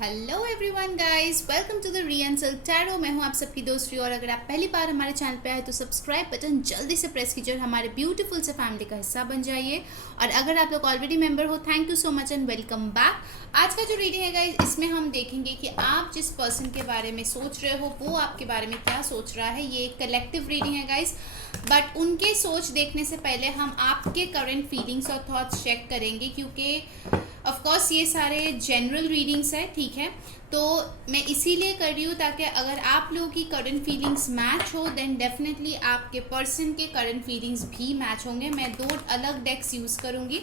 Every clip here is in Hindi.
Hello everyone guys, welcome to the रीएंसल टैरो। मैं हूं आप सबकी दोस्त री, और अगर आप पहली बार हमारे चैनल पे आए तो सब्सक्राइब बटन जल्दी से प्रेस कीजिए और हमारे ब्यूटीफुल से फैमिली का हिस्सा बन जाइए। और अगर आप लोग ऑलरेडी मेंबर हो, thank you so much and welcome back. आज का जो रीडिंग है गाइस, इसमें हम देखेंगे कि आप जिस पर्सन के बारे में सोच रहे हो वो आपके बारे में क्या सोच रहा है। ये एक कलेक्टिव रीडिंग है गाइस, बट उनके सोच देखने से पहले हम आपके करंट फीलिंग्स और थॉट्स चेक करेंगे, क्योंकि ऑफ कोर्स ये सारे जनरल रीडिंग्स है, ठीक है। तो मैं इसीलिए कर रही हूँ ताकि अगर आप लोगों की करंट फीलिंग्स मैच हो देन डेफिनेटली आपके पर्सन के करंट फीलिंग्स भी मैच होंगे। मैं 2 अलग डेक्स यूज़ करूँगी।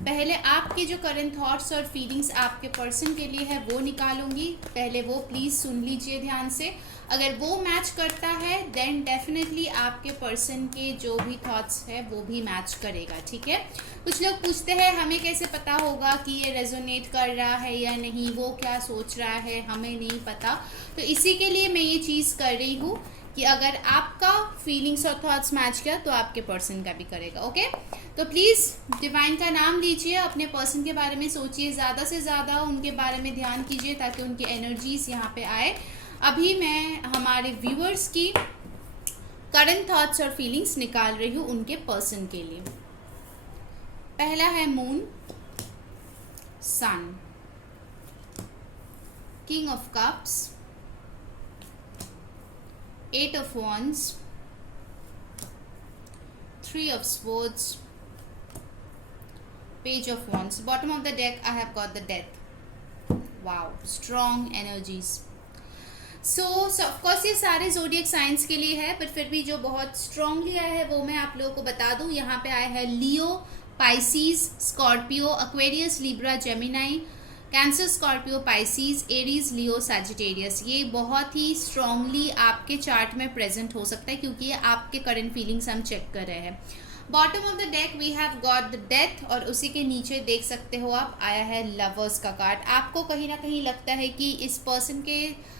पहले आपके जो करंट थॉट्स और फीलिंग्स आपके पर्सन के लिए है वो निकालूंगी। पहले वो प्लीज़ सुन लीजिए ध्यान से। अगर वो मैच करता है देन डेफिनेटली आपके पर्सन के जो भी थॉट्स है वो भी मैच करेगा, ठीक है। कुछ लोग पूछते हैं हमें कैसे पता होगा कि ये रेजोनेट कर रहा है या नहीं, वो क्या सोच रहा है हमें नहीं पता। तो इसी के लिए मैं ये चीज़ कर रही हूँ कि अगर आपका फीलिंग्स और थॉट्स मैच किया तो आपके पर्सन का भी करेगा, ओके। तो प्लीज़ डिवाइन का नाम लीजिए, अपने पर्सन के बारे में सोचिए, ज़्यादा से ज़्यादा उनके बारे में ध्यान कीजिए ताकि उनकी एनर्जीज यहाँ पे आए। अभी मैं हमारे व्यूअर्स की करंट थॉट्स और फीलिंग्स निकाल रही हूँ उनके पर्सन के लिए। पहला है moon, sun, king of cups, 8 of wands, 3 of swords, page of wands. Bottom of the deck I have got the death. Wow, strong energies. So of course ये सारे zodiac signs के लिए है, पर फिर भी जो बहुत strongly आया है वो मैं आप लोगों को बता दूं। यहाँ पे आया है Leo, Pisces, Scorpio, Aquarius, Libra, Gemini, Cancer, Scorpio, Pisces, Aries, Leo, Sagittarius. ये बहुत ही स्ट्रांगली आपके चार्ट में प्रेजेंट हो सकता है क्योंकि ये आपके करंट फीलिंग्स हम चेक कर रहे हैं। Bottom of the deck we have got the death, और उसी के नीचे देख सकते हो आप आया है लवर्स का कार्ड। आपको कहीं ना कहीं लगता है कि इस पर्सन के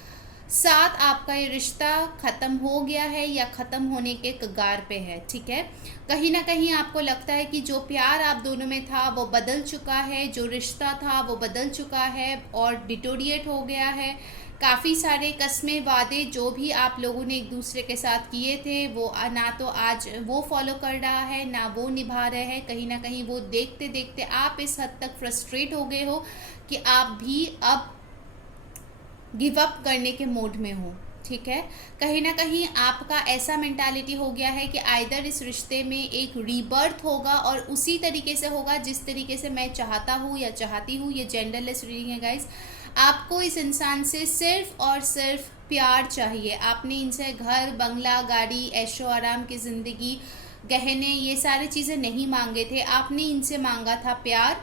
साथ आपका ये रिश्ता ख़त्म हो गया है या ख़त्म होने के कगार पे है, ठीक है। कहीं ना कहीं आपको लगता है कि जो प्यार आप दोनों में था वो बदल चुका है, जो रिश्ता था वो बदल चुका है और डिटोरिएट हो गया है। काफ़ी सारे कस्में वादे जो भी आप लोगों ने एक दूसरे के साथ किए थे वो ना तो आज वो फॉलो कर रहा है ना वो निभा रहे हैं। कहीं ना कहीं वो देखते देखते आप इस हद तक फ्रस्ट्रेट हो गए हो कि आप भी अब गिव अप करने के मोड में हो, ठीक है। कहीं ना कहीं आपका ऐसा मेंटालिटी हो गया है कि आइदर इस रिश्ते में एक रीबर्थ होगा और उसी तरीके से होगा जिस तरीके से मैं चाहता हूँ या चाहती हूँ। ये जेंडरलेस रीडिंग है गाइस। आपको इस इंसान से सिर्फ और सिर्फ प्यार चाहिए। आपने इनसे घर, बंगला, गाड़ी, ऐशो आराम की ज़िंदगी, गहने, ये सारी चीज़ें नहीं मांगे थे। आपने इनसे मांगा था प्यार,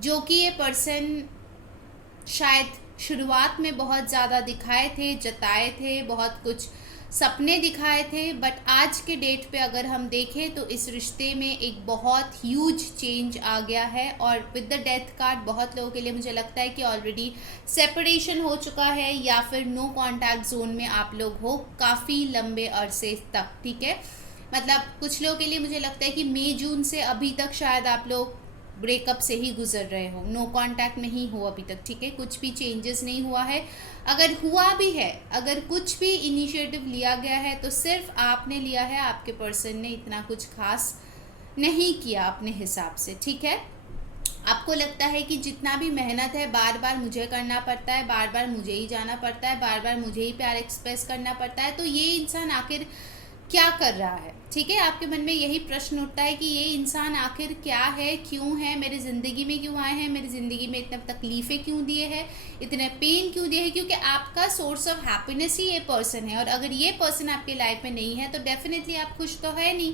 जो कि ये पर्सन शायद शुरुआत में बहुत ज़्यादा दिखाए थे, जताए थे, बहुत कुछ सपने दिखाए थे। बट आज के डेट पे अगर हम देखें तो इस रिश्ते में एक बहुत ह्यूज चेंज आ गया है। और विद द डेथ कार्ड बहुत लोगों के लिए मुझे लगता है कि ऑलरेडी सेपरेशन हो चुका है या फिर नो कॉन्टैक्ट जोन में आप लोग हो काफ़ी लंबे अरसे तक, ठीक है। मतलब कुछ लोगों के लिए मुझे लगता है कि मई जून से अभी तक शायद आप लोग ब्रेकअप से ही गुजर रहे हो, नो कांटेक्ट में ही हो अभी तक, ठीक है। कुछ भी चेंजेस नहीं हुआ है। अगर हुआ भी है, अगर कुछ भी इनिशिएटिव लिया गया है तो सिर्फ आपने लिया है, आपके पर्सन ने इतना कुछ खास नहीं किया अपने हिसाब से, ठीक है। आपको लगता है कि जितना भी मेहनत है बार बार मुझे करना पड़ता है, बार बार मुझे ही जाना पड़ता है, बार बार मुझे ही प्यार एक्सप्रेस करना पड़ता है। तो ये इंसान आखिर क्या कर रहा है, ठीक है। आपके मन में यही प्रश्न उठता है कि ये इंसान आखिर क्या है, क्यों है, मेरी ज़िंदगी में क्यों आए हैं, मेरी ज़िंदगी में इतने तकलीफ़ें क्यों दिए हैं, इतने पेन क्यों दिए हैं। क्योंकि आपका सोर्स ऑफ हैप्पीनेस ही ये पर्सन है, और अगर ये पर्सन आपके लाइफ में नहीं है तो डेफिनेटली आप खुश तो है नहीं,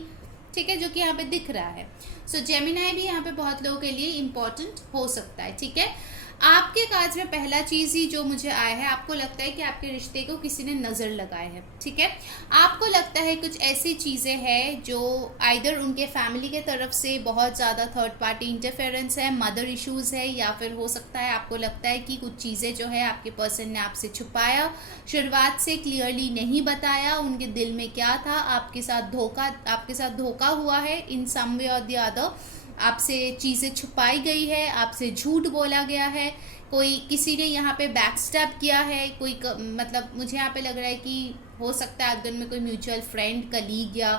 ठीक है, जो कि यहाँ पे दिख रहा है। सो जेमिनाई भी यहाँ पे बहुत लोगों के लिए इम्पोर्टेंट हो सकता है, ठीक है। आपके कार्ड्स में पहला चीज़ ही जो मुझे आया है, आपको लगता है कि आपके रिश्ते को किसी ने नज़र लगाए है, ठीक है। आपको लगता है कुछ ऐसी चीज़ें हैं जो आइदर उनके फैमिली के तरफ से बहुत ज़्यादा थर्ड पार्टी इंटरफेरेंस है, मदर इश्यूज़ है, या फिर हो सकता है आपको लगता है कि कुछ चीज़ें जो है आपके पर्सन ने आपसे छुपाया, शुरुआत से क्लियरली नहीं बताया उनके दिल में क्या था, आपके साथ धोखा हुआ है इन सम वे और द अदर। आपसे चीज़ें छुपाई गई है, आपसे झूठ बोला गया है, कोई किसी ने यहाँ पे बैकस्टैब किया है, मतलब मुझे यहाँ पे लग रहा है कि हो सकता है आपके में कोई म्यूचुअल फ्रेंड, कलीग या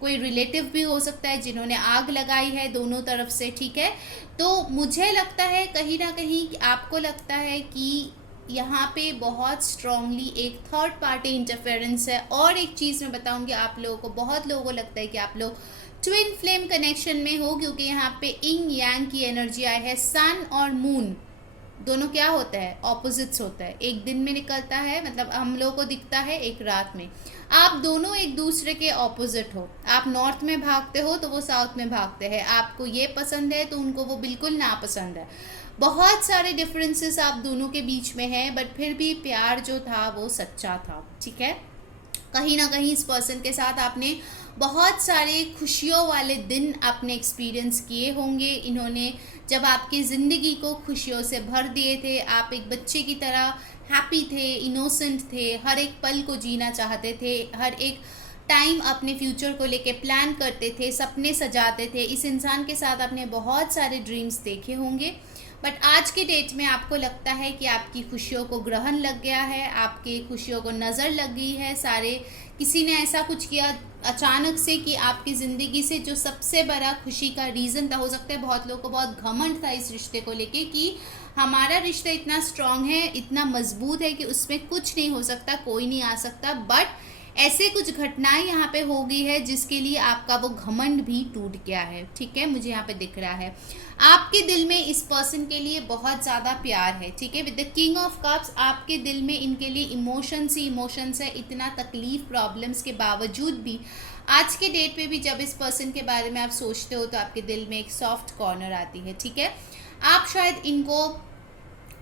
कोई रिलेटिव भी हो सकता है जिन्होंने आग लगाई है दोनों तरफ से, ठीक है। तो मुझे लगता है कहीं ना कहीं आपको लगता है कि यहाँ पे बहुत स्ट्रांगली एक थर्ड पार्टी इंटरफेरेंस है। और एक चीज़ मैं बताऊंगी, आप लोगों को, बहुत लोगों को लगता है कि आप लोग ट्विन फ्लेम कनेक्शन में हो, क्योंकि यहाँ पे इंग यांग की एनर्जी आई है। सन और मून दोनों क्या होता है, ऑपोजिट्स होता है। एक दिन में निकलता है, मतलब हम लोगों को दिखता है, एक रात में। आप दोनों एक दूसरे के ऑपोजिट हो। आप नॉर्थ में भागते हो तो वो साउथ में भागते हैं, आपको ये पसंद है तो उनको वो बिल्कुल नापसंद है। बहुत सारे डिफरेंसेस आप दोनों के बीच में हैं, बट फिर भी प्यार जो था वो सच्चा था, ठीक है। कहीं ना कहीं इस पर्सन के साथ आपने बहुत सारे खुशियों वाले दिन आपने एक्सपीरियंस किए होंगे। इन्होंने जब आपकी ज़िंदगी को खुशियों से भर दिए थे, आप एक बच्चे की तरह हैप्पी थे, इनोसेंट थे, हर एक पल को जीना चाहते थे, हर एक टाइम अपने फ्यूचर को लेके प्लान करते थे, सपने सजाते थे। इस इंसान के साथ आपने बहुत सारे ड्रीम्स देखे होंगे, बट आज के डेट में आपको लगता है कि आपकी खुशियों को ग्रहण लग गया है, आपकी खुशियों को नज़र लग गई है। किसी ने ऐसा कुछ किया अचानक से कि आपकी ज़िंदगी से जो सबसे बड़ा खुशी का रीज़न था, हो सकता है बहुत लोगों को बहुत घमंड था इस रिश्ते को लेके कि हमारा रिश्ता इतना स्ट्रांग है, इतना मजबूत है कि उसमें कुछ नहीं हो सकता, कोई नहीं आ सकता। बट ऐसे कुछ घटनाएं यहाँ पे हो गई है जिसके लिए आपका वो घमंड भी टूट गया है, ठीक है, मुझे यहाँ पे दिख रहा है। आपके दिल में इस पर्सन के लिए बहुत ज़्यादा प्यार है, ठीक है। With the king of cups आपके दिल में इनके लिए इमोशंस ही इमोशंस है। इतना तकलीफ प्रॉब्लम्स के बावजूद भी आज के डेट पे भी जब इस पर्सन के बारे में आप सोचते हो तो आपके दिल में एक सॉफ्ट कॉर्नर आती है, ठीक है। आप शायद इनको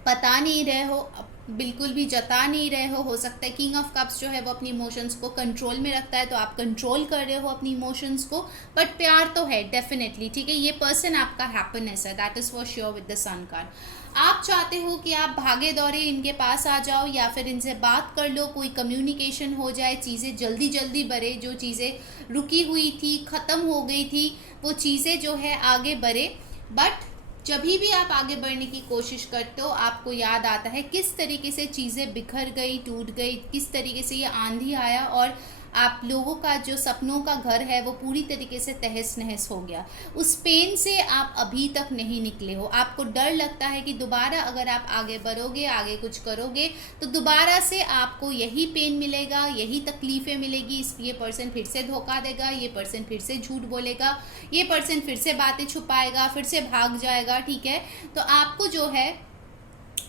पता नहीं रहे हो, बिल्कुल भी जता नहीं रहे हो सकता है किंग ऑफ कप्स जो है वो अपनी इमोशंस को कंट्रोल में रखता है, तो आप कंट्रोल कर रहे हो अपनी इमोशंस को, बट प्यार तो है डेफिनेटली, ठीक है। ये पर्सन आपका हैप्पीनेस है, that is for sure with the sun card. आप चाहते हो कि आप भागे दौड़े इनके पास आ जाओ या फिर इनसे बात कर लो, कोई कम्युनिकेशन हो जाए, चीज़ें जल्दी जल्दी बढ़े, जो चीज़ें रुकी हुई थी, ख़त्म हो गई थी, वो चीज़ें जो है आगे बढ़े। बट जब भी आप आगे बढ़ने की कोशिश करते हो आपको याद आता है किस तरीके से चीज़ें बिखर गई, टूट गई, किस तरीके से ये आंधी आया और आप लोगों का जो सपनों का घर है वो पूरी तरीके से तहस नहस हो गया। उस पेन से आप अभी तक नहीं निकले हो। आपको डर लगता है कि दोबारा अगर आप आगे बढ़ोगे, आगे कुछ करोगे तो दोबारा से आपको यही पेन मिलेगा, यही तकलीफ़ें मिलेगी। ये पर्सन फिर से धोखा देगा, ये पर्सन फिर से झूठ बोलेगा, ये पर्सन फिर से बातें छुपाएगा, फिर से भाग जाएगा, ठीक है। तो आपको जो है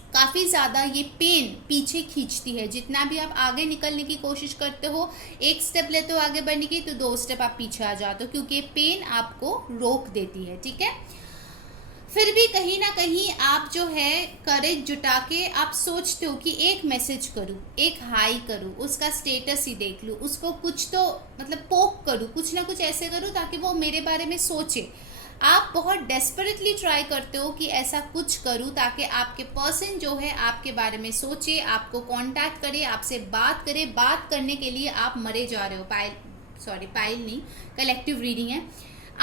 काफ़ी ज़्यादा ये पेन पीछे खींचती है। जितना भी आप आगे निकलने की कोशिश करते हो, एक स्टेप लेते हो आगे बढ़ने की तो 2 स्टेप आप पीछे आ जाते हो, क्योंकि पेन आपको रोक देती है, ठीक है। फिर भी कहीं ना कहीं आप जो है करेज जुटा के आप सोचते हो कि एक मैसेज करूँ, एक हाई करूँ, उसका स्टेटस ही देख लूँ, उसको कुछ तो मतलब पोक करूँ, कुछ ना कुछ ऐसे करूँ ताकि वो मेरे बारे में सोचे। आप बहुत डेस्परेटली ट्राई करते हो कि ऐसा कुछ करूं ताकि आपके पर्सन जो है आपके बारे में सोचे, आपको कांटेक्ट करे, आपसे बात करे। बात करने के लिए आप मरे जा रहे हो। पाइल नहीं, कलेक्टिव रीडिंग है।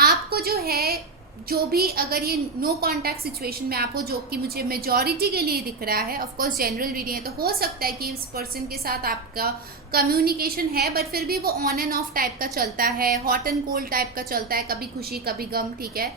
आपको जो है जो भी अगर ये नो कांटेक्ट सिचुएशन में आप हो, जो कि मुझे मेजॉरिटी के लिए दिख रहा है, ऑफ कोर्स जनरल रीडिंग है तो हो सकता है कि इस पर्सन के साथ आपका कम्युनिकेशन है, बट फिर भी वो ऑन एंड ऑफ टाइप का चलता है, हॉट एंड कोल्ड टाइप का चलता है, कभी खुशी कभी गम, ठीक है,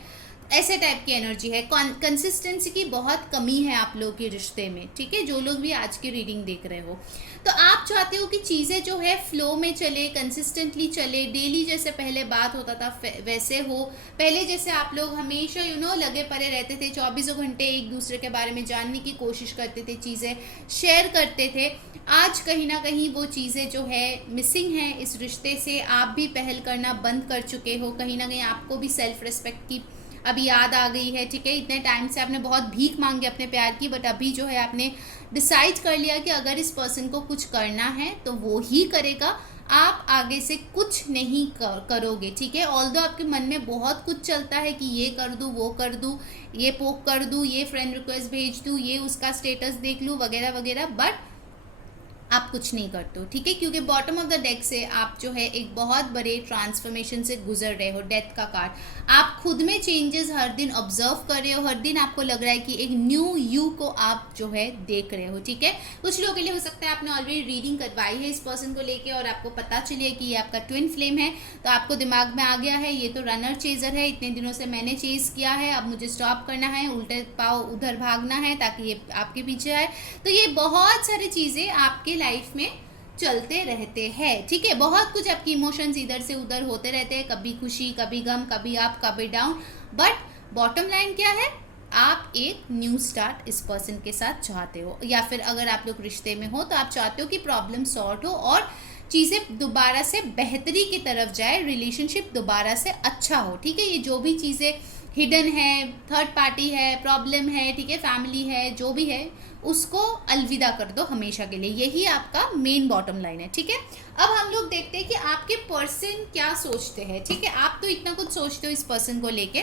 ऐसे टाइप की एनर्जी है। कंसिस्टेंसी की बहुत कमी है आप लोगों के रिश्ते में, ठीक है, जो लोग भी आज की रीडिंग देख रहे हो। तो आप चाहते हो कि चीज़ें जो है फ्लो में चले, कंसिस्टेंटली चले, डेली जैसे पहले बात होता था वैसे हो। पहले जैसे आप लोग हमेशा लगे पड़े रहते थे, 24 घंटे एक दूसरे के बारे में जानने की कोशिश करते थे, चीज़ें शेयर करते थे। आज कहीं ना कहीं वो चीज़ें जो है मिसिंग हैं इस रिश्ते से। आप भी पहल करना बंद कर चुके हो, कहीं ना कहीं आपको भी सेल्फ रिस्पेक्ट की अभी याद आ गई है, ठीक है। इतने टाइम से आपने बहुत भीख मांगी अपने प्यार की, बट अभी जो है आपने डिसाइड कर लिया कि अगर इस पर्सन को कुछ करना है तो वो ही करेगा, आप आगे से कुछ नहीं करोगे, ठीक है। ऑल्दो आपके मन में बहुत कुछ चलता है कि ये कर दूँ, वो कर दूँ, ये पोक कर दूँ, ये फ्रेंड रिक्वेस्ट भेज दूँ, ये उसका स्टेटस देख लूँ, वगैरह वगैरह, बट आप कुछ नहीं करते हो, ठीक है, क्योंकि बॉटम ऑफ द डेक से आप जो है एक बहुत बड़े ट्रांसफॉर्मेशन से गुजर रहे हो, डेथ का कार्ड। आप खुद में चेंजेस हर दिन ऑब्जर्व कर रहे हो, हर दिन आपको लग रहा है कि एक न्यू यू को आप जो है देख रहे हो, ठीक है। कुछ लोगों के लिए हो सकता है आपने ऑलरेडी रीडिंग करवाई है इस पर्सन को लेके और आपको पता चले कि ये आपका ट्विन फ्लेम है, तो आपको दिमाग में आ गया है ये तो रनर चेजर है, इतने दिनों से मैंने चेज किया है, अब मुझे स्टॉप करना है, उल्टे पाव उधर भागना है ताकि ये आपके पीछे आए। तो ये बहुत सारी चीज़ें आपके लाइफ में चलते रहते हैं, ठीक है। बहुत कुछ आपकी इमोशंस इधर से उधर होते रहते हैं, कभी खुशी, कभी गम, कभी अप, कभी डाउन, बट बॉटम लाइन क्या है, आप एक न्यू स्टार्ट इस पर्सन के साथ चाहते हो, या फिर अगर आप लोग रिश्ते में हो तो आप चाहते हो कि प्रॉब्लम सॉर्ट हो और चीज़ें दोबारा से बेहतरी की तरफ जाए, रिलेशनशिप दोबारा से अच्छा हो, ठीक है। ये जो भी चीज़ें हिडन है, थर्ड पार्टी है, प्रॉब्लम है, ठीक है, फैमिली है, जो भी है उसको अलविदा कर दो हमेशा के लिए, यही आपका मेन बॉटम लाइन है, ठीक है। अब हम लोग देखते हैं कि आपके पर्सन क्या सोचते हैं, ठीक है। आप तो इतना कुछ सोचते हो इस पर्सन को लेके,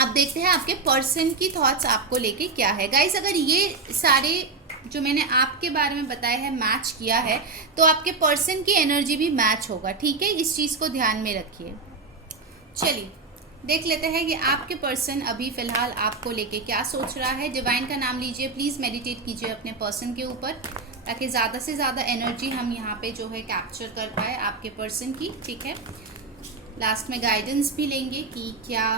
अब देखते हैं आपके पर्सन की थॉट्स आपको लेके क्या है। गाइस, अगर ये सारे जो मैंने आपके बारे में बताया है मैच किया है तो आपके पर्सन की एनर्जी भी मैच होगा, ठीक है, इस चीज़ को ध्यान में रखिए। चलिए देख लेते हैं कि आपके पर्सन अभी फ़िलहाल आपको लेके क्या सोच रहा है। डिवाइन का नाम लीजिए, प्लीज़ मेडिटेट कीजिए अपने पर्सन के ऊपर ताकि ज़्यादा से ज़्यादा एनर्जी हम यहाँ पे जो है कैप्चर कर पाए आपके पर्सन की, ठीक है। लास्ट में गाइडेंस भी लेंगे कि क्या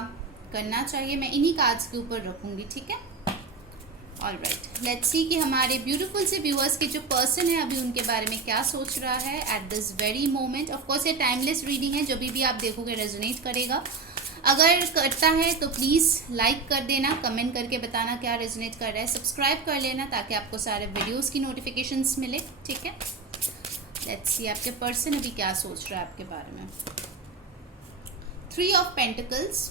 करना चाहिए, मैं इन्हीं कार्ड्स के ऊपर रखूँगी, ठीक है। ऑलराइट, लेट्स सी कि हमारे ब्यूटीफुल से व्यूअर्स के जो पर्सन है अभी उनके बारे में क्या सोच रहा है at this very moment. Of course ये टाइमलेस रीडिंग है, जब भी आप देखोगे रेजोनेट करेगा। अगर करता है तो प्लीज़ लाइक कर देना, कमेंट करके बताना क्या रेजोनेट कर रहा है, सब्सक्राइब कर लेना ताकि आपको सारे वीडियोस की नोटिफिकेशंस मिले, ठीक है। लेट्स सी आपके पर्सन अभी क्या सोच रहा है आपके बारे में। 3 ऑफ पेंटिकल्स,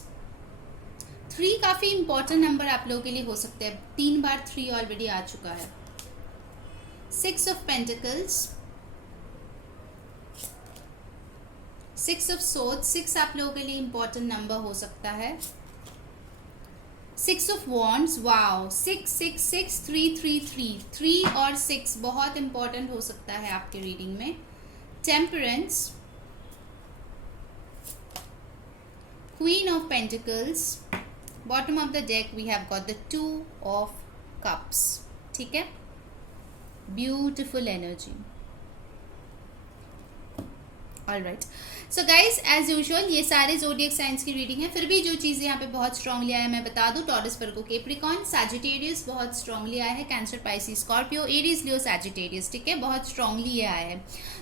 3 काफ़ी इंपॉर्टेंट नंबर आप लोगों के लिए हो सकता है, 3 बार 3 ऑलरेडी आ चुका है। 6 ऑफ पेंटिकल्स, 6 ऑफ सोर्ड्स, 6 आप लोगों के लिए इंपॉर्टेंट नंबर हो सकता है। 6 ऑफ वॉन्ड्स, वाओ, 6 6 6 3 3 3 3 और 6 बहुत इंपॉर्टेंट हो सकता है आपके रीडिंग में। Temperance, queen of pentacles, bottom of the deck we have got the 2 of cups, ठीक है, beautiful energy. Alright, so guys as usual ये सारे ज़ोडिएक साइंस की रीडिंग है, फिर भी जो चीज़ें यहाँ पे बहुत स्ट्रांगली आया है मैं बता दूँ। टॉरस, वर्गो, कैप्रिकॉर्न, सैजिटेरियस बहुत स्ट्रांगली आया है, cancer, Pisces, Scorpio, Aries, Leo, Sagittarius, ठीक है, बहुत स्ट्रांगली ये आया है।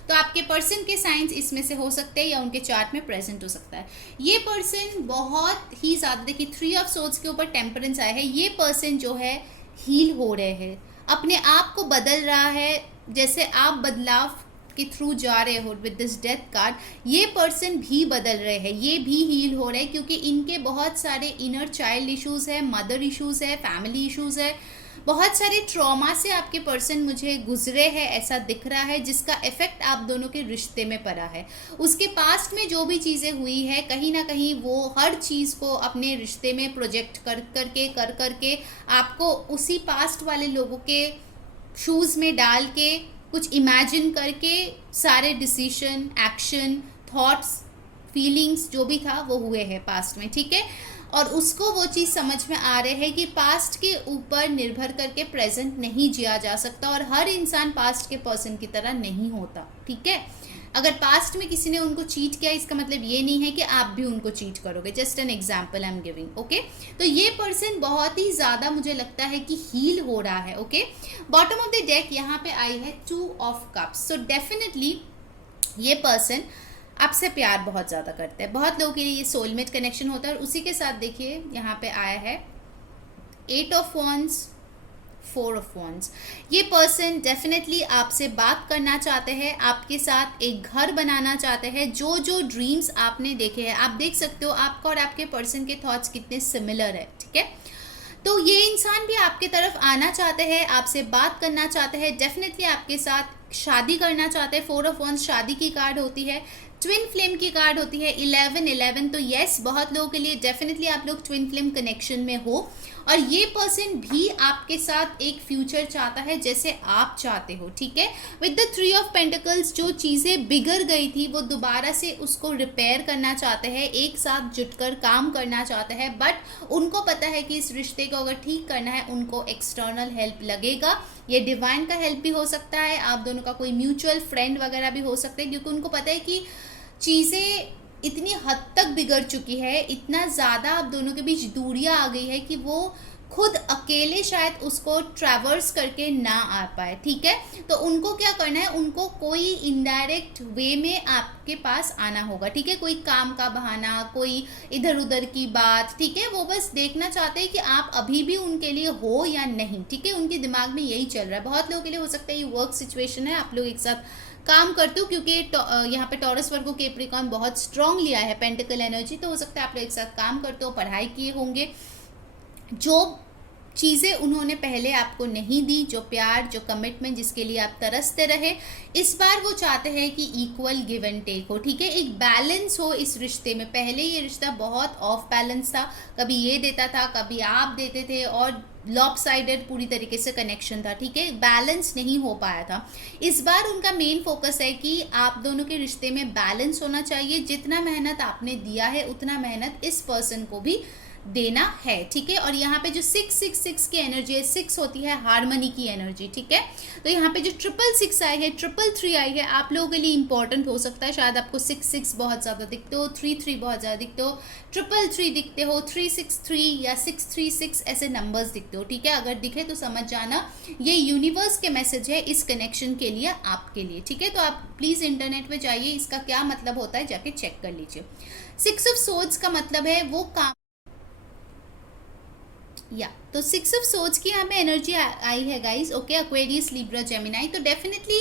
तो आपके पर्सन के साइंस इसमें से हो सकते हैं या उनके चार्ट में प्रेजेंट हो सकता है। ये पर्सन बहुत ही ज़्यादा, देखिए 3 ऑफ सोर्ड्स के ऊपर टेम्परेंस आया है, ये पर्सन जो है हील हो रहे हैं, अपने आप को बदल रहा है, जैसे आप बदलाव के थ्रू जा रहे हो विद दिस डेथ कार्ड, ये पर्सन भी बदल रहे हैं, ये भी हील हो रहे हैं, क्योंकि इनके बहुत सारे इनर चाइल्ड इश्यूज़ है, मदर इश्यूज़ है, फैमिली इश्यूज़ है, बहुत सारे ट्रॉमा से आपके पर्सन मुझे गुजरे हैं ऐसा दिख रहा है, जिसका इफेक्ट आप दोनों के रिश्ते में पड़ा है। उसके पास्ट में जो भी चीज़ें हुई है कहीं ना कहीं वो हर चीज़ को अपने रिश्ते में प्रोजेक्ट कर करके आपको उसी पास्ट वाले लोगों के शूज़ में डाल के कुछ इमेजिन करके सारे डिसीजन, एक्शन, थॉट्स, फीलिंग्स जो भी था वो हुए हैं पास्ट में, ठीक है। और उसको वो चीज़ समझ में आ रहे है कि पास्ट के ऊपर निर्भर करके प्रेजेंट नहीं जिया जा सकता और हर इंसान पास्ट के पर्सन की तरह नहीं होता, ठीक है। अगर पास्ट में किसी ने उनको चीट किया इसका मतलब ये नहीं है कि आप भी उनको चीट करोगे, just an example I am giving, okay. तो ये पर्सन बहुत ही ज़्यादा मुझे लगता है कि हील हो रहा है, okay. Bottom of the deck यहाँ पे आई है 2 ऑफ कप्स, सो डेफिनेटली ये पर्सन आपसे प्यार बहुत ज़्यादा करते हैं, बहुत लोगों के लिए ये सोलमेट कनेक्शन होता है। और उसी के साथ देखिए यहाँ पे आया है 8 ऑफ वॉन्ड्स, 4 ऑफ वॉन्ड्स। ये पर्सन डेफिनेटली आपसे बात करना चाहते हैं, आपके साथ एक घर बनाना चाहते हैं। जो जो ड्रीम्स आपने देखे हैं, आप देख सकते हो आपका और आपके पर्सन के थॉट्स कितने सिमिलर है, ठीक है। तो ये इंसान भी आपके तरफ आना चाहते हैं, आपसे बात करना चाहते हैं, डेफिनेटली आपके साथ शादी करना चाहते हैं। 4 ऑफ वॉन्ड्स शादी की कार्ड होती है, ट्विन फ्लेम की कार्ड होती है 11 तो यस, बहुत लोगों के लिए डेफिनेटली आप लोग ट्विन फ्लेम कनेक्शन में हो और ये पर्सन भी आपके साथ एक फ्यूचर चाहता है जैसे आप चाहते हो, ठीक है। विद द 3 ऑफ पेंटिकल्स जो चीज़ें बिगड़ गई थी वो दोबारा से उसको रिपेयर करना चाहते हैं, एक साथ जुटकर काम करना चाहते हैं, बट उनको पता है कि इस रिश्ते को अगर ठीक करना है उनको एक्सटर्नल हेल्प लगेगा। ये डिवाइन का हेल्प भी हो सकता है, आप दोनों का कोई म्यूचुअल फ्रेंड वगैरह भी हो सकते हैं, क्योंकि उनको पता है कि चीज़ें इतनी हद तक बिगड़ चुकी है, इतना ज़्यादा आप दोनों के बीच दूरियां आ गई है कि वो खुद अकेले शायद उसको ट्रैवर्स करके ना आ पाए, ठीक है। तो उनको क्या करना है, उनको कोई इनडायरेक्ट वे में आपके पास आना होगा, ठीक है। कोई काम का बहाना, कोई इधर उधर की बात, ठीक है। वो बस देखना चाहते हैं कि आप अभी भी उनके लिए हो या नहीं, ठीक है। उनके दिमाग में यही चल रहा है। बहुत लोगों के लिए हो सकता है ये वर्क सिचुएशन है, आप लोग एक साथ काम करते हो, क्योंकि यहाँ पे टॉरस वर्गो कैप्रिकॉर्न बहुत स्ट्रांग लिया है पेंटिकल एनर्जी, तो हो सकता है आप लोग एक साथ काम करते हो, पढ़ाई किए होंगे। जो चीज़ें उन्होंने पहले आपको नहीं दी, जो प्यार, जो कमिटमेंट जिसके लिए आप तरसते रहे, इस बार वो चाहते हैं कि इक्वल गिव एंड टेक हो, ठीक है। एक बैलेंस हो इस रिश्ते में। पहले ये रिश्ता बहुत ऑफ बैलेंस था, कभी ये देता था, कभी आप देते थे, और लॉपसाइडेड पूरी तरीके से कनेक्शन था, ठीक है। बैलेंस नहीं हो पाया था। इस बार उनका मेन फोकस है कि आप दोनों के रिश्ते में बैलेंस होना चाहिए। जितना मेहनत आपने दिया है उतना मेहनत इस पर्सन को भी देना है, ठीक है। और यहाँ पे जो 666 की एनर्जी है, 6 होती है हार्मनी की एनर्जी, ठीक है। तो यहाँ पे जो 666 आई है, 333 आई है, आप लोगों के लिए इंपॉर्टेंट हो सकता है। शायद आपको 66 बहुत ज़्यादा दिखते हो, 33 बहुत ज़्यादा दिखते हो, 333 दिखते हो, 363 या 636 ऐसे नंबर्स दिखते हो, ठीक है। अगर दिखे तो समझ जाना ये यूनिवर्स के मैसेज है इस कनेक्शन के लिए, आपके लिए, ठीक है। तो आप प्लीज़ इंटरनेट पे जाइए, इसका क्या मतलब होता है जाके चेक कर लीजिए। 6 ऑफ सोर्ड्स का मतलब है वो काम, तो 6 ऑफ सोर्ड्स की यहाँ पे एनर्जी आई है guys, okay. Aquarius, Libra, Gemini. तो डेफिनेटली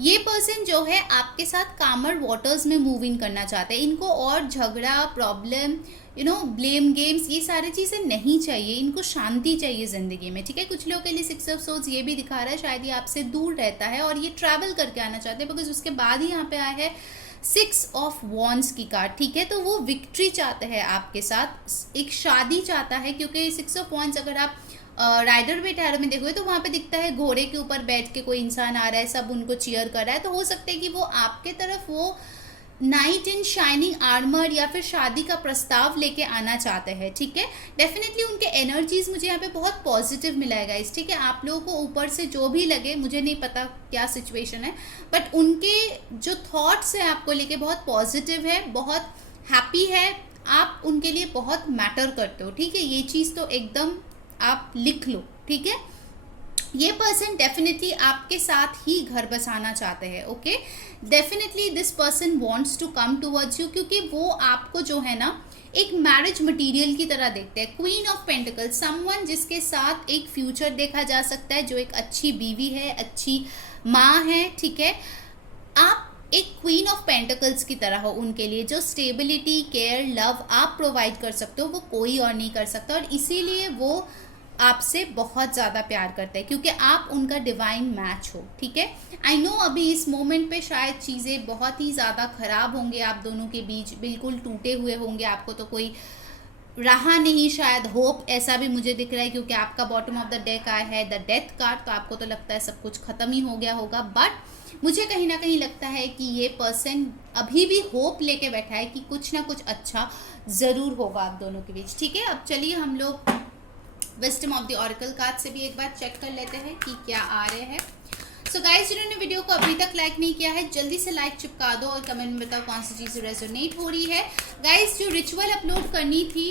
ये पर्सन जो है आपके साथ कामर वाटर्स में मूव इन करना चाहते हैं। इनको और झगड़ा, प्रॉब्लम, ब्लेम गेम्स, ये सारी चीज़ें नहीं चाहिए। इनको शांति चाहिए ज़िंदगी में, ठीक है। कुछ लोगों के लिए 6 ऑफ सोर्ड्स ये भी दिखा रहा है शायद ये आपसे दूर रहता है और ये ट्रैवल करके आना चाहते हैं, बिकॉज उसके बाद ही यहाँ पे आया है 6 ऑफ वॉन्ड्स की कार्ड, ठीक है। तो वो विक्ट्री चाहता है आपके साथ, एक शादी चाहता है, क्योंकि 6 ऑफ वॉन्ड्स अगर आप राइडर वेट टैरो में देखोगे तो वहाँ पे दिखता है घोड़े के ऊपर बैठ के कोई इंसान आ रहा है, सब उनको चीयर कर रहा है। तो हो सकता है कि वो आपके तरफ वो नाइट इन शाइनिंग आर्मर या फिर शादी का प्रस्ताव लेके आना चाहते हैं, ठीक है। डेफिनेटली उनके एनर्जीज मुझे यहाँ पे बहुत पॉजिटिव मिला है गाइस, ठीक है। आप लोगों को ऊपर से जो भी लगे, मुझे नहीं पता क्या सिचुएशन है, बट उनके जो थॉट्स हैं आपको लेके बहुत पॉजिटिव है, बहुत हैप्पी है, आप उनके लिए बहुत मैटर करते हो, ठीक है। ये चीज़ तो एकदम आप लिख लो, ठीक है। ये पर्सन डेफिनेटली आपके साथ ही घर बसाना चाहते हैं, okay. Definitely this person wants to come towards you, क्योंकि वो आपको जो है ना एक मैरिज मटेरियल की तरह देखते हैं। क्वीन ऑफ पेंटिकल, समवन जिसके साथ एक फ्यूचर देखा जा सकता है, जो एक अच्छी बीवी है, अच्छी माँ है, ठीक है। आप एक क्वीन ऑफ पेंटिकल्स की तरह हो उनके लिए, जो स्टेबिलिटी, केयर, लव आप प्रोवाइड कर सकते हो, वो कोई और नहीं कर सकता। और इसीलिए वो आपसे बहुत ज़्यादा प्यार करते हैं, क्योंकि आप उनका डिवाइन मैच हो, ठीक है। आई नो अभी इस मोमेंट पे शायद चीज़ें बहुत ही ज़्यादा ख़राब होंगे, आप दोनों के बीच बिल्कुल टूटे हुए होंगे, आपको तो कोई रहा नहीं शायद होप, ऐसा भी मुझे दिख रहा है, क्योंकि आपका बॉटम ऑफ द डेक आया है द डेथ कार्ड, तो आपको तो लगता है सब कुछ ख़त्म ही हो गया होगा। बट मुझे कहीं ना कहीं लगता है कि ये पर्सन अभी भी होप लेके बैठा है कि कुछ ना कुछ अच्छा ज़रूर होगा आप दोनों के बीच, ठीक है। अब चलिए हम लोग wisdom of the oracle card से भी एक बार चेक कर लेते हैं कि क्या आ रहे हैं। सो गाइस, जिन्होंने वीडियो को अभी तक लाइक नहीं किया है, जल्दी से लाइक चिपका दो और कमेंट में बताओ कौन सी चीज़ रेजोनेट हो रही है। गाइस, जो रिचुअल अपलोड करनी थी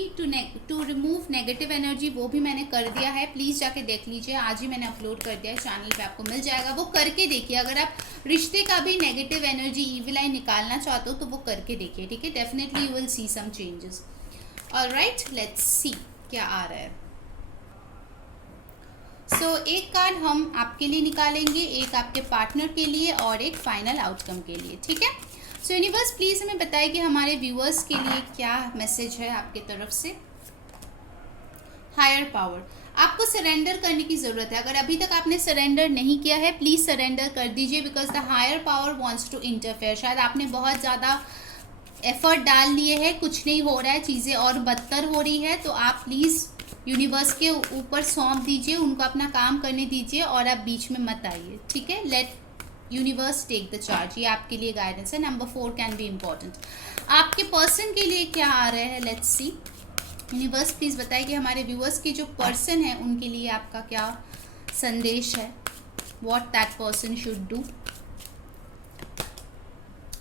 टू रिमूव नेगेटिव एनर्जी, वो भी मैंने कर दिया है, प्लीज़ जाके देख लीजिए। आज ही मैंने अपलोड कर दिया है, चैनल पे आपको मिल जाएगा, वो करके देखिए। अगर आप रिश्ते का भी नेगेटिव एनर्जी, इविल आई निकालना चाहते हो तो वो करके देखिए, ठीक है। Definitely you will see some changes. Alright, let's see क्या आ रहा है। एक कार्ड हम आपके लिए निकालेंगे, एक आपके पार्टनर के लिए और एक फाइनल आउटकम के लिए, ठीक है। यूनिवर्स प्लीज़ हमें बताइए कि हमारे व्यूअर्स के लिए क्या मैसेज है आपकी तरफ से। हायर पावर, आपको सरेंडर करने की ज़रूरत है। अगर अभी तक आपने सरेंडर नहीं किया है, प्लीज़ सरेंडर कर दीजिए, because the higher power wants to interfere. शायद आपने बहुत ज़्यादा एफर्ट डाल लिए है, कुछ नहीं हो रहा है, चीज़ें और बदतर हो रही है, तो आप प्लीज़ यूनिवर्स के ऊपर सौंप दीजिए, उनको अपना काम करने दीजिए और आप बीच में मत आइए, ठीक है। Let universe take the charge, ये आपके लिए गाइडेंस है। Number 4 can be important. आपके पर्सन के लिए क्या आ रहा है, लेट्स सी। यूनिवर्स प्लीज़ बताइए कि हमारे व्यूअर्स के जो पर्सन है उनके लिए आपका क्या संदेश है, what that person should do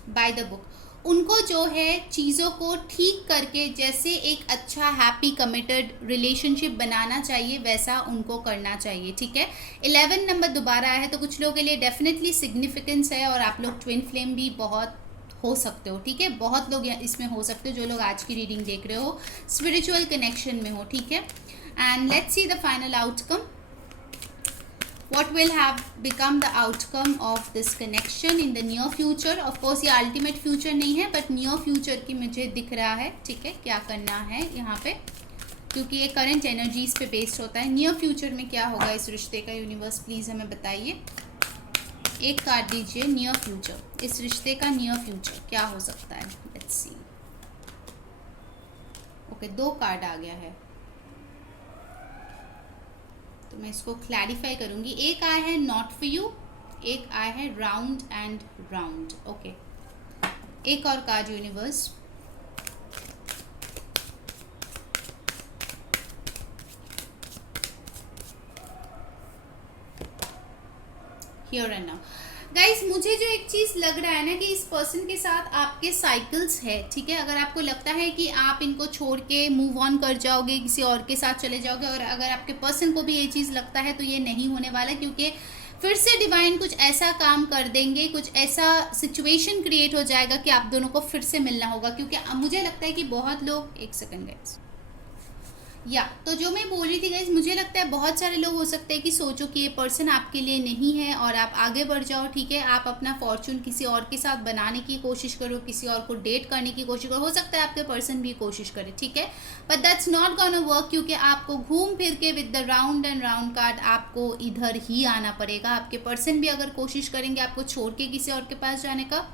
by the book. उनको जो है चीज़ों को ठीक करके जैसे एक अच्छा हैप्पी कमिटेड रिलेशनशिप बनाना चाहिए वैसा उनको करना चाहिए, ठीक है। 11 नंबर दोबारा आया है, तो कुछ लोगों के लिए डेफिनेटली सिग्निफिकेंस है और आप लोग ट्विन फ्लेम भी बहुत हो सकते हो, ठीक है। बहुत लोग इसमें हो सकते हो जो लोग आज की रीडिंग देख रहे हो, स्पिरिचुअल कनेक्शन में हो, ठीक है। And let's see the final outcome, what will have become the outcome of this connection in the near future। of course ये ultimate future नहीं है, but near future की मुझे दिख रहा है, ठीक है। क्या करना है यहाँ पे, क्योंकि ये करंट एनर्जीज पे बेस्ड होता है। नियर फ्यूचर में क्या होगा इस रिश्ते का, यूनिवर्स प्लीज़ हमें बताइए। एक कार्ड दीजिए, नियर फ्यूचर, इस रिश्ते का नियर फ्यूचर क्या हो सकता है, लेट्स सी। ओके, 2 कार्ड आ गया है, तो मैं इसको क्लैरिफाई करूंगी। एक आया है नॉट फॉर यू, एक आया है राउंड एंड राउंड। ओके, एक और card universe. Here and now guys, मुझे जो एक चीज़ लग रहा है ना कि इस पर्सन के साथ आपके साइकिल्स है, ठीक है। अगर आपको लगता है कि आप इनको छोड़ के मूव ऑन कर जाओगे, किसी और के साथ चले जाओगे, और अगर आपके पर्सन को भी ये चीज़ लगता है तो ये नहीं होने वाला, क्योंकि फिर से डिवाइन कुछ ऐसा काम कर देंगे, कुछ ऐसा सिचुएशन क्रिएट हो जाएगा कि आप दोनों को फिर से मिलना होगा। क्योंकि मुझे लगता है कि बहुत लोग, एक सेकंड गाइस, तो जो मैं बोल रही थी गाइज, मुझे लगता है बहुत सारे लोग हो सकते हैं कि सोचो कि ये पर्सन आपके लिए नहीं है और आप आगे बढ़ जाओ, ठीक है। आप अपना फॉर्चून किसी और के साथ बनाने की कोशिश करो, किसी और को डेट करने की कोशिश करो, हो सकता है आपके पर्सन भी कोशिश करे, ठीक है। But that's not gonna work, क्योंकि आपको घूम फिर के with the round and round card आपको इधर ही आना पड़ेगा। आपके पर्सन भी अगर कोशिश करेंगे आपको छोड़ के किसी और के पास जाने का,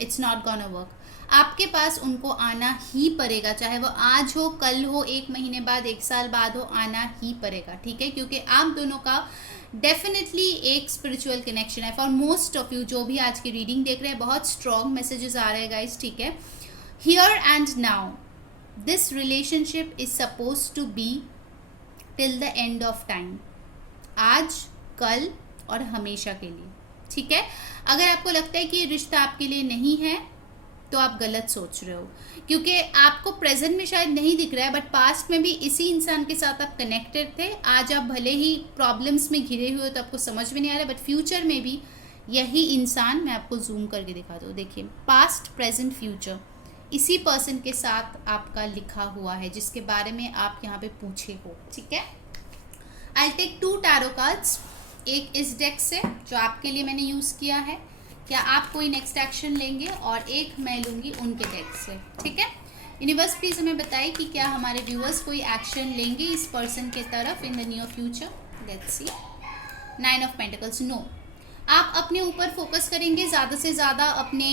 इट्स नॉट गोना वर्क। आपके पास उनको आना ही पड़ेगा, चाहे वो आज हो, कल हो, 1 महीने बाद, 1 साल बाद हो, आना ही पड़ेगा, ठीक है। क्योंकि आप दोनों का डेफिनेटली एक स्पिरिचुअल कनेक्शन है। फॉर मोस्ट ऑफ यू जो भी आज की रीडिंग देख रहे हैं, बहुत स्ट्रॉन्ग मैसेजेस आ रहे हैं गाइस, ठीक है। Here and now this relationship is suppose to be till the end of time, आज, कल और हमेशा के लिए, ठीक है। अगर आपको लगता है कि ये रिश्ता आपके लिए नहीं है तो आप गलत सोच रहे हो, क्योंकि आपको प्रेजेंट में शायद नहीं दिख रहा है, बट पास्ट में भी इसी इंसान के साथ आप कनेक्टेड थे। आज आप भले ही प्रॉब्लम्स में घिरे हुए हो तो आपको समझ में नहीं आ रहा, बट फ्यूचर में भी यही इंसान, मैं आपको जूम करके दिखा दूँ, देखिए, पास्ट, प्रेजेंट, फ्यूचर, इसी पर्सन के साथ आपका लिखा हुआ है जिसके बारे में आप यहाँ पे पूछे हो, ठीक है। आई टेक 2 टैरो कार्ड्स, एक इस डेक से जो आपके लिए मैंने यूज़ किया है, क्या आप कोई नेक्स्ट एक्शन लेंगे, और एक मैं लूँगी उनके डेक से, ठीक है। यूनिवर्स प्लीज़ हमें बताइए कि क्या हमारे व्यूअर्स कोई एक्शन लेंगे इस पर्सन के तरफ in the near future. Let's see, 9 of pentacles, no. आप अपने ऊपर फोकस करेंगे, ज़्यादा से ज़्यादा अपने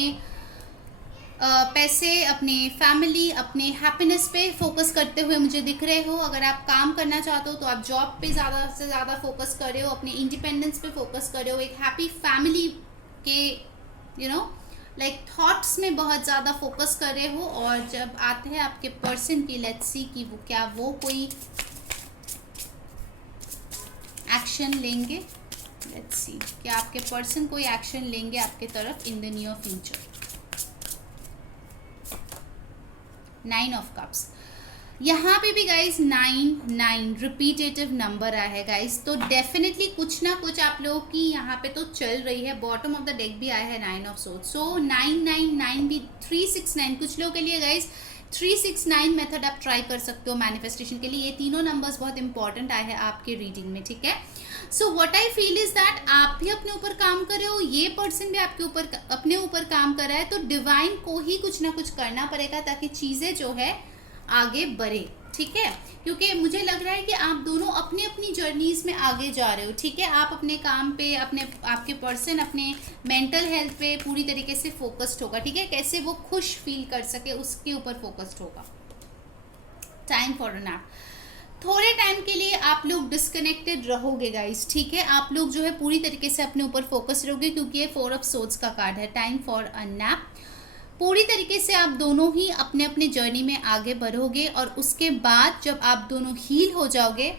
पैसे, अपने फैमिली, अपने हैप्पीनेस पे फोकस करते हुए मुझे दिख रहे हो। अगर आप काम करना चाहते हो तो आप जॉब पे ज़्यादा से ज़्यादा फोकस कर रहे हो, अपने इंडिपेंडेंस पे फोकस कर रहे हो, एक हैप्पी फैमिली के लाइक थॉट्स में बहुत ज़्यादा फोकस कर रहे हो। और जब आते हैं आपके पर्सन की, लेट्स सी कि वो क्या वो कोई एक्शन लेंगे। लेट्स सी, क्या आपके पर्सन कोई एक्शन लेंगे आपके तरफ in the near future. 9 of cups, यहाँ पे भी गाइज 9 रिपीटेटिव नंबर आया है गाइज, तो डेफिनेटली कुछ ना कुछ आप लोगों की यहाँ पे तो चल रही है। बॉटम ऑफ द डेक भी आया है 9 ऑफ सोर्ड्स, सो 999 भी 369, कुछ लोगों के लिए गाइज 369 मेथड आप ट्राई कर सकते हो मैनिफेस्टेशन के लिए। ये तीनों नंबर्स बहुत इंपॉर्टेंट आए हैं आपके रीडिंग में, ठीक है। So what I feel is that आप भी अपने ऊपर काम कर रहे हो, ये पर्सन भी आपके ऊपर अपने ऊपर काम कर रहा है, तो डिवाइन को ही कुछ ना कुछ करना पड़ेगा ताकि चीज़ें जो है आगे बढ़े, ठीक है, क्योंकि मुझे लग रहा है कि आप दोनों अपनी अपनी जर्नीज में आगे जा रहे हो। ठीक है, आप अपने काम पे, अपने आपके पर्सन अपने मेंटल हेल्थ पे पूरी तरीके से फोकस्ड होगा। ठीक है, कैसे वो खुश फील कर सके उसके ऊपर फोकस्ड होगा। Time for a nap. थोड़े टाइम के लिए आप लोग डिस्कनेक्टेड रहोगे गाइस। ठीक है, आप लोग जो है पूरी तरीके से अपने ऊपर फोकस रहोगे, क्योंकि ये 4 ऑफ सोर्ड्स का कार्ड है। Time for a nap. पूरी तरीके से आप दोनों ही अपने अपने जर्नी में आगे बढ़ोगे, और उसके बाद जब आप दोनों हील हो जाओगे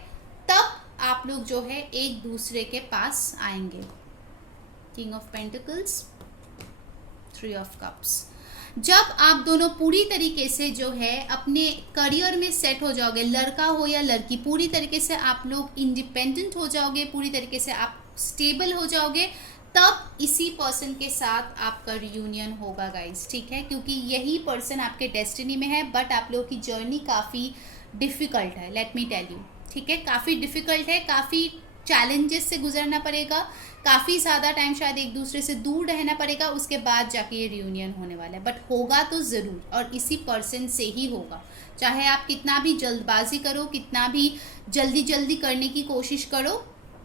तब आप लोग जो है एक दूसरे के पास आएंगे। King of pentacles, 3 of cups. जब आप दोनों पूरी तरीके से जो है अपने करियर में सेट हो जाओगे, लड़का हो या लड़की, पूरी तरीके से आप लोग इंडिपेंडेंट हो जाओगे, पूरी तरीके से आप स्टेबल हो जाओगे, तब इसी पर्सन के साथ आपका रियूनियन होगा गाइस। ठीक है, क्योंकि यही पर्सन आपके डेस्टिनी में है, बट आप लोगों की जर्नी काफ़ी डिफ़िकल्ट है, लेट मी टेल यू। ठीक है, काफ़ी डिफ़िकल्ट है, काफ़ी चैलेंजेस से गुजरना पड़ेगा, काफ़ी ज़्यादा टाइम शायद एक दूसरे से दूर रहना पड़ेगा, उसके बाद जाके ये रियूनियन होने वाला है। बट होगा तो ज़रूर, और इसी पर्सन से ही होगा। चाहे आप कितना भी जल्दबाजी करो, कितना भी जल्दी जल्दी करने की कोशिश करो,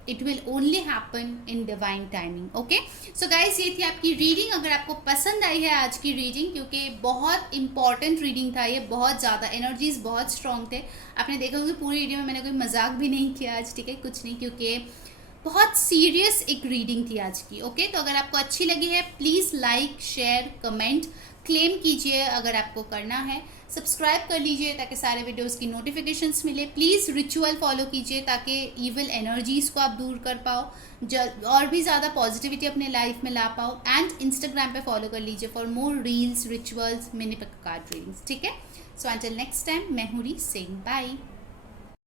it will only happen in divine timing. Okay, so guys, ये थी आपकी रीडिंग। अगर आपको पसंद आई है आज की रीडिंग, क्योंकि बहुत इंपॉर्टेंट रीडिंग था ये, बहुत ज़्यादा एनर्जीज बहुत स्ट्रॉन्ग थे। आपने देखा होगा पूरी रीडिंग में मैंने कोई मजाक भी नहीं किया आज। ठीक है, कुछ नहीं, क्योंकि बहुत सीरियस एक रीडिंग थी आज की। ओके, तो अगर आपको अच्छी लगी है please like, share, comment, claim कीजिए अगर आपको करना है, सब्सक्राइब कर लीजिए ताकि सारे वीडियोस की नोटिफिकेशंस मिले। प्लीज़ रिचुअल फॉलो कीजिए ताकि इविल एनर्जीज़ को आप दूर कर पाओ, और भी ज़्यादा पॉजिटिविटी अपने लाइफ में ला पाओ। एंड इंस्टाग्राम पे फॉलो कर लीजिए for more reels, rituals, mini card readings. ठीक है, सो अंटिल नेक्स्ट टाइम, मैं हूँ री सिंह, बाय।